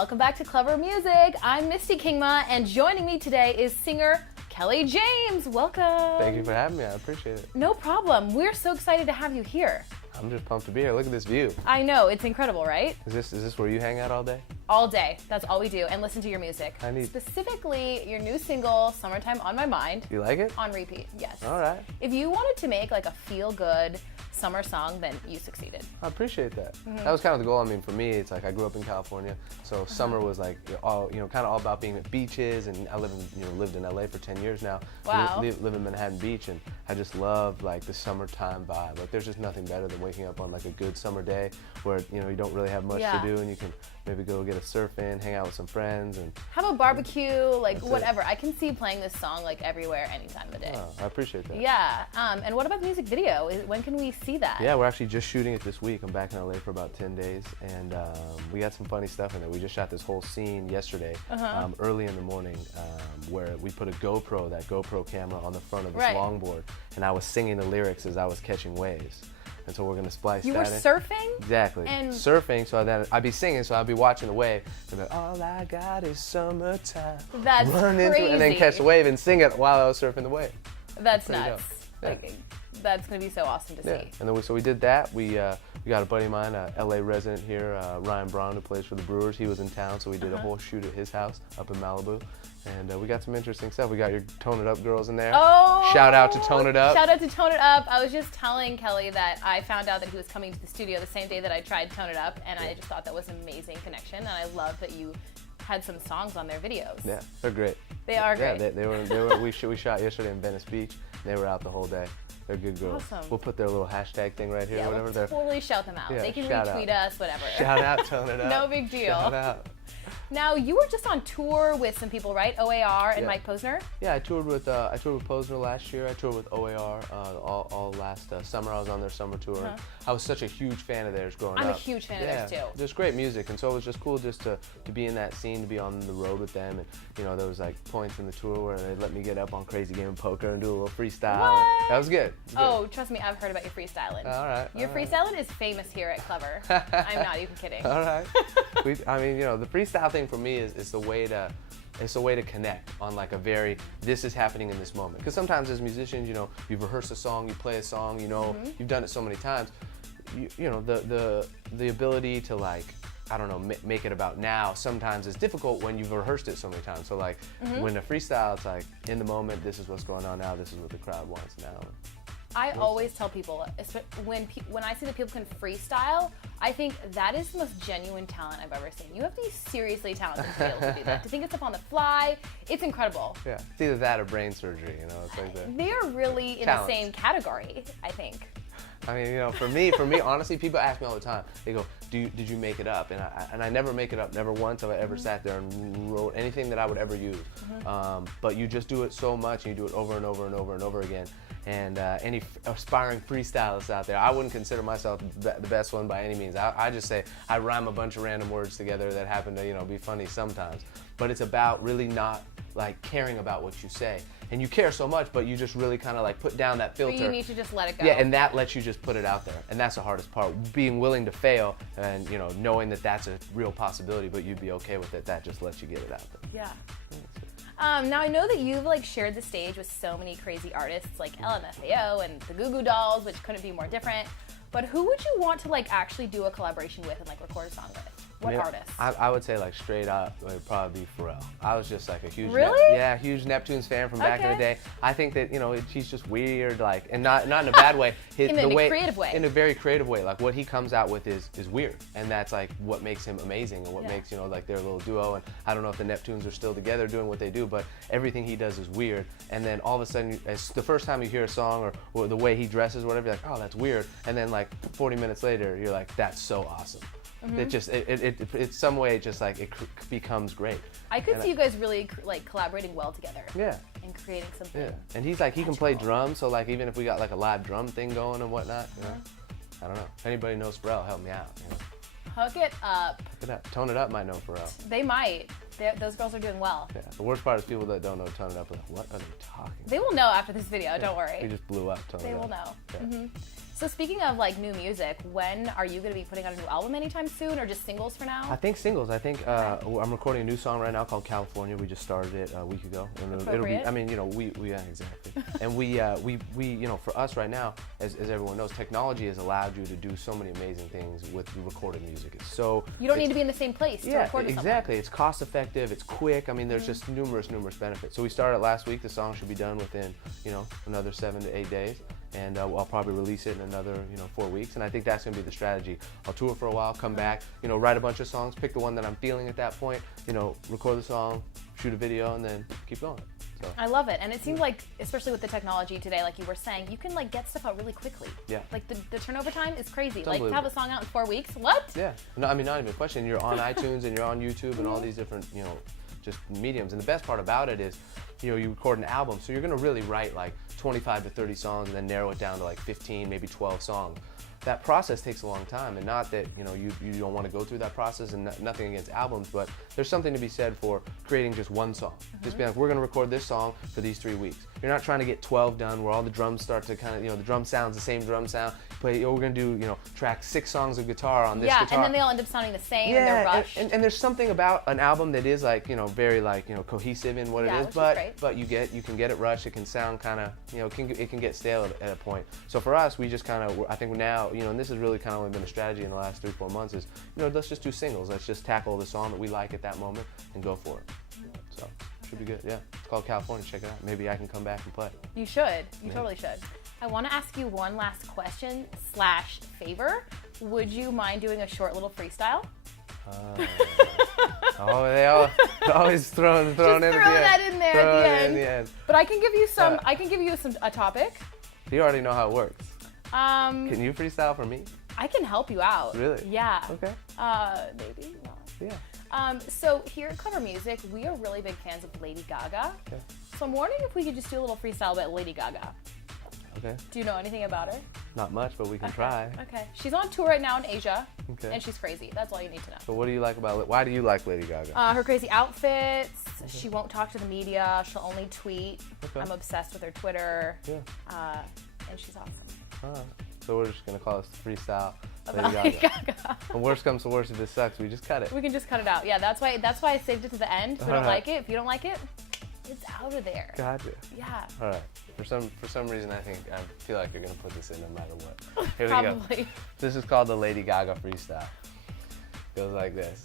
welcome back to ClevverMusic. I'm Misty Kingma, and joining me today is singer Kelley James. Welcome. Thank you for having me. I appreciate it. No problem. We're so excited to have you here. I'm just pumped to be here. Look at this view. I know, it's incredible, right? Is this where you hang out all day? All day. That's all we do, and listen to your music. I need... Specifically, your new single, Summertime on My Mind. You like it? On repeat, yes. All right. If you wanted to make like a feel-good summer song, then you succeeded. I appreciate that. That was kind of the goal. I mean, for me, it's like I grew up in California, so summer was like all, kind of all about being at beaches, and I lived in LA for 10 years now. Wow. Live in Manhattan Beach, and I just love like the summertime vibe. Like there's just nothing better than waking up on like a good summer day where you don't really have much to do, and you can maybe go get a surf in, hang out with some friends, and have a barbecue, like whatever. I can see playing this song like everywhere, any time of the day. Oh, I appreciate that. Yeah. And what about the music video? When can we see that? Yeah, we're actually just shooting it this week. I'm back in LA for about 10 days, and we got some funny stuff in there. We just shot this whole scene yesterday, early in the morning, where we put a GoPro, that GoPro camera, on the front of this longboard, and I was singing the lyrics as I was catching waves. And so we're gonna splice that in. You were surfing? Exactly. And surfing, so then I'd be singing, so I'd be watching the wave, and be like, all I got is summertime. That's crazy. And then catch the wave and sing it while I was surfing the wave. That's nuts. Like, that's gonna be so awesome to see. And then we did that. We got a buddy of mine, a LA resident here, Ryan Braun, who plays for the Brewers. He was in town, so we did a whole shoot at his house up in Malibu. And we got some interesting stuff. We got your Tone It Up girls in there. Oh! Shout out to Tone It Up. Shout out to Tone It Up. I was just telling Kelley that I found out that he was coming to the studio the same day that I tried Tone It Up, and I just thought that was an amazing connection. And I love that you had some songs on their videos. Yeah, they're great. They are great. Yeah, they were. We shot yesterday in Venice Beach. They were out the whole day. They're good girls. Awesome. We'll put their little hashtag thing right here. Yeah, whatever. we'll totally shout them out. Yeah, they can retweet us, whatever. Shout out, Tone It Up. No big deal. Shout out. Now, you were just on tour with some people, right? OAR and Mike Posner? Yeah, I toured with Posner last year. I toured with OAR all last summer. I was on their summer tour. I was such a huge fan of theirs growing up. I'm a huge fan of theirs too. There's great music, and so it was just cool just to be in that scene, to be on the road with them. And there was like points in the tour where they let me get up on Crazy Game of Poker and do a little freestyle. What? That was good. Oh, trust me, I've heard about your freestyling. All right. Your freestyling is famous here at Clever. I'm not even kidding. All right. I mean, the freestyle thing for me is the way to connect on like a very, this is happening in this moment. Because sometimes as musicians, you've rehearsed a song, you play a song, you've done it so many times. The ability to like, I don't know, make it about now sometimes is difficult when you've rehearsed it so many times. So like when a freestyle, it's like in the moment, this is what's going on now, this is what the crowd wants now. I always tell people, when I see that people can freestyle, I think that is the most genuine talent I've ever seen. You have to be seriously talented to be able to do that. To think it's up on the fly, it's incredible. Yeah, it's either that or brain surgery, it's like that. They're really in the same category, I think. I mean, for me, honestly, people ask me all the time. They go, "Did you make it up?" And I never make it up. Never once have I ever sat there and wrote anything that I would ever use. But you just do it so much, and you do it over and over and over and over again. And any aspiring freestylists out there, I wouldn't consider myself the best one by any means. I just say I rhyme a bunch of random words together that happen to be funny sometimes. But it's about really not like caring about what you say. And you care so much, but you just really kind of like put down that filter. But you need to just let it go. Yeah, and that lets you just put it out there. And that's the hardest part. Being willing to fail and, knowing that that's a real possibility, but you'd be okay with it, that just lets you get it out there. Yeah. Now I know that you've shared the stage with so many crazy artists like LMFAO and the Goo Goo Dolls, which couldn't be more different. But who would you want to actually do a collaboration with and record a song with? What artist? I would say straight up, it would probably be Pharrell. I was just like a huge huge Neptunes fan from back in the day. I think that he's just weird, and not in a bad way. In a creative way. In a very creative way. Like what he comes out with is weird, and that's what makes him amazing, and what makes their little duo. And I don't know if the Neptunes are still together doing what they do, but everything he does is weird. And then all of a sudden, it's the first time you hear a song or the way he dresses, or whatever, you're like, oh, that's weird. And then 40 minutes later, you're like, that's so awesome. It's some way it becomes great. I could see you guys really collaborating well together. Yeah. And creating something. Yeah. And he's he can play drums, so even if we got a live drum thing going and whatnot, I don't know. If anybody knows Pharrell, help me out. Hook it up. Hook it up. Tone It Up might know Pharrell. They might. Those girls are doing well. Yeah. The worst part is people that don't know Tone It Up are like, what are they talking about? They will know after this video. Don't worry. We just blew up Tone It Up. They will know. Yeah. So speaking of like new music, when are you going to be putting out a new album anytime soon, or just singles for now? I think singles. I think I'm recording a new song right now called California. We just started it a week ago. And it'll be, I mean, you know, we yeah, exactly. And we, you know, for us right now, as everyone knows, technology has allowed you to do so many amazing things with recorded music. It's so you don't need to be in the same place to record with exactly. It's cost effective. It's quick. I mean, there's just numerous benefits. So we started last week. The song should be done within, you know, another 7 to 8 days. And I'll probably release it in another, you know, 4 weeks. And I think that's going to be the strategy. I'll tour for a while, come back, you know, write a bunch of songs, pick the one that I'm feeling at that point, you know, record the song, shoot a video, and then keep going. So. I love it. And it seems like, especially with the technology today, like you were saying, you can like get stuff out really quickly. Yeah. Like the turnover time is crazy. It's like to have a song out in 4 weeks, what? Yeah. No, I mean, not even a question. You're on iTunes and you're on YouTube and all these different, you know, just mediums. And the best part about it is, you know, you record an album, so you're going to really write like 25 to 30 songs and then narrow it down to like 15, maybe 12 songs. That process takes a long time, and not that, you know, you don't want to go through that process, and nothing against albums, but there's something to be said for creating just one song. Just being like, we're going to record this song for these 3 weeks. You're not trying to get 12 done where all the drums start to kind of, you know, the drum sounds the same drum sound, but we're going to do, you know, track 6 songs of guitar on this guitar. Yeah, and then they all end up sounding the same and they're rushed. And there's something about an album that is like, you know, very like, you know, cohesive in what it is, but you can get it rushed, it can sound kind of, you know, it can get stale at a point. So for us, we just kind of, I think now, you know, and this has really kind of only been a strategy in the last 3-4 months is, you know, let's just do singles. Let's just tackle the song that we like at that moment and go for it. So should be good. Yeah, it's called California. Check it out. Maybe I can come back and play. You should. You totally should. I want to ask you one last question / favor. Would you mind doing a short little freestyle? They're always throwing in that in there at the end. But I can give you some. I can give you a topic. You already know how it works. Can you freestyle for me? I can help you out. Really? Yeah. Okay. Maybe not. Yeah. So here at ClevverMusic, we are really big fans of Lady Gaga. Okay. So I'm wondering if we could just do a little freestyle about Lady Gaga. Okay. Do you know anything about her? Not much, but we can try. Okay. She's on tour right now in Asia. Okay. And she's crazy. That's all you need to know. So what do you like about why do you like Lady Gaga? Her crazy outfits. Okay. She won't talk to the media. She'll only tweet. Okay. I'm obsessed with her Twitter. Yeah. And she's awesome. All right. So we're just gonna call this freestyle about Lady Gaga. And worst comes to worst, if this sucks, we just cut it. We can just cut it out. Yeah, that's why I saved it to the end. If we don't like it, if you don't like it, it's out of there. Gotcha. Yeah. All right. For some reason, I feel like you're gonna put this in no matter what. Here we Probably. go. This is called the Lady Gaga freestyle. Goes like this.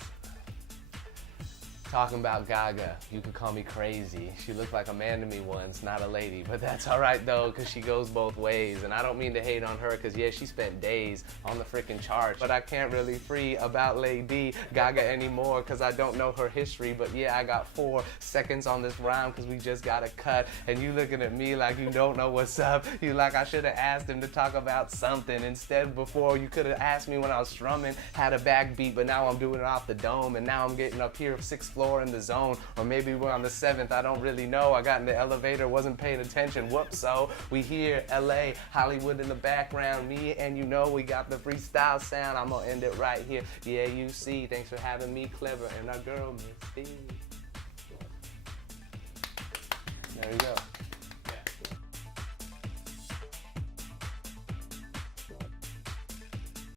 Talking about Gaga, you could call me crazy. She looked like a man to me once, not a lady. But that's all right, though, because she goes both ways. And I don't mean to hate on her, because, yeah, she spent days on the freaking charts. But I can't really free about Lady Gaga anymore, because I don't know her history. But, yeah, I got 4 seconds on this rhyme, because we just got a cut. And you looking at me like you don't know what's up. You like I should have asked him to talk about something. Instead, before, you could have asked me when I was strumming, had a backbeat, but now I'm doing it off the dome. And now I'm getting up here 6th floor in the zone, or maybe we're on the 7th, I don't really know. I got in the elevator, wasn't paying attention, whoops. So we here, LA, Hollywood in the background, me and you know we got the freestyle sound. I'm gonna end it right here. Yeah, you see, thanks for having me, Clever, and our girl, Misty. There you go.